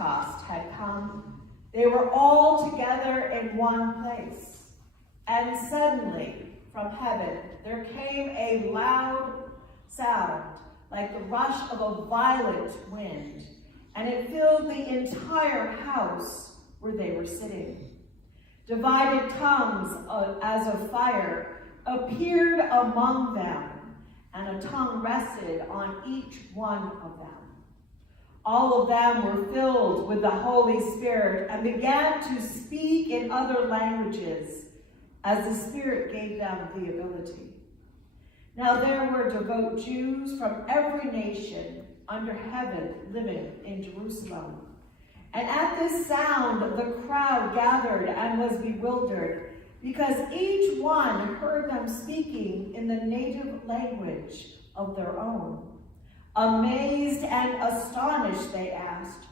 Pentecost had come, they were all together in one place. And suddenly, from heaven, there came a loud sound, like the rush of a violent wind, and it filled the entire house where they were sitting. Divided tongues as of fire appeared among them, and a tongue rested on each one of them. All of them were filled with the Holy Spirit and began to speak in other languages as the Spirit gave them the ability. Now there were devout Jews from every nation under heaven living in Jerusalem. And at this sound the crowd gathered and was bewildered, because each one heard them speaking in the native language of their own. Amazed and astonished, they asked,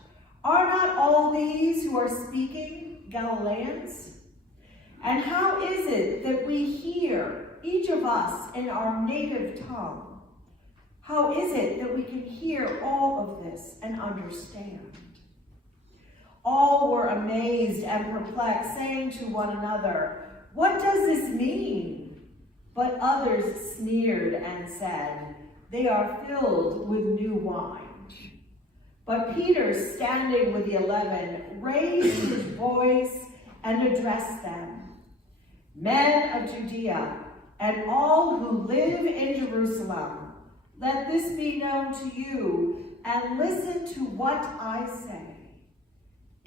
"Are not all these who are speaking Galileans? And how is it that we hear, each of us, in our native tongue? How is it that we can hear all of this and understand?" All were amazed and perplexed, saying to one another, "What does this mean?" But others sneered and said, "They are filled with new wine." But Peter, standing with the 11, raised his voice and addressed them. "Men of Judea, and all who live in Jerusalem, let this be known to you, and listen to what I say.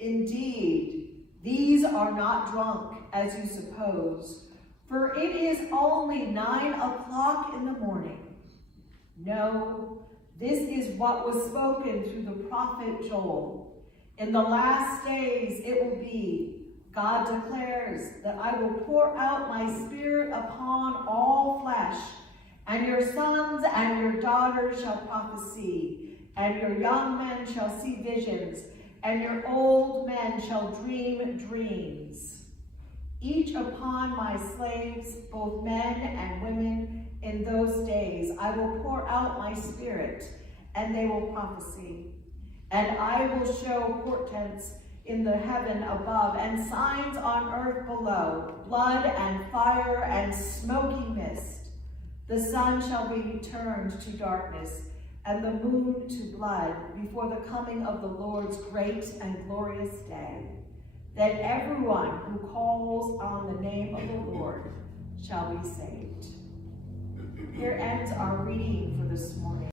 Indeed, these are not drunk, as you suppose, for it is only 9 o'clock in the morning. No, this is what was spoken through the prophet Joel. In the last days it will be, God declares, that I will pour out my Spirit upon all flesh, and your sons and your daughters shall prophesy, and your young men shall see visions, and your old men shall dream dreams. Each upon my slaves, both men and women, in those days I will pour out my Spirit, and they will prophesy. And I will show portents in the heaven above, and signs on earth below, blood and fire and smoky mist. The sun shall be turned to darkness, and the moon to blood, before the coming of the Lord's great and glorious day. Then everyone who calls on the name of the Lord shall be saved. Here ends our reading for this morning.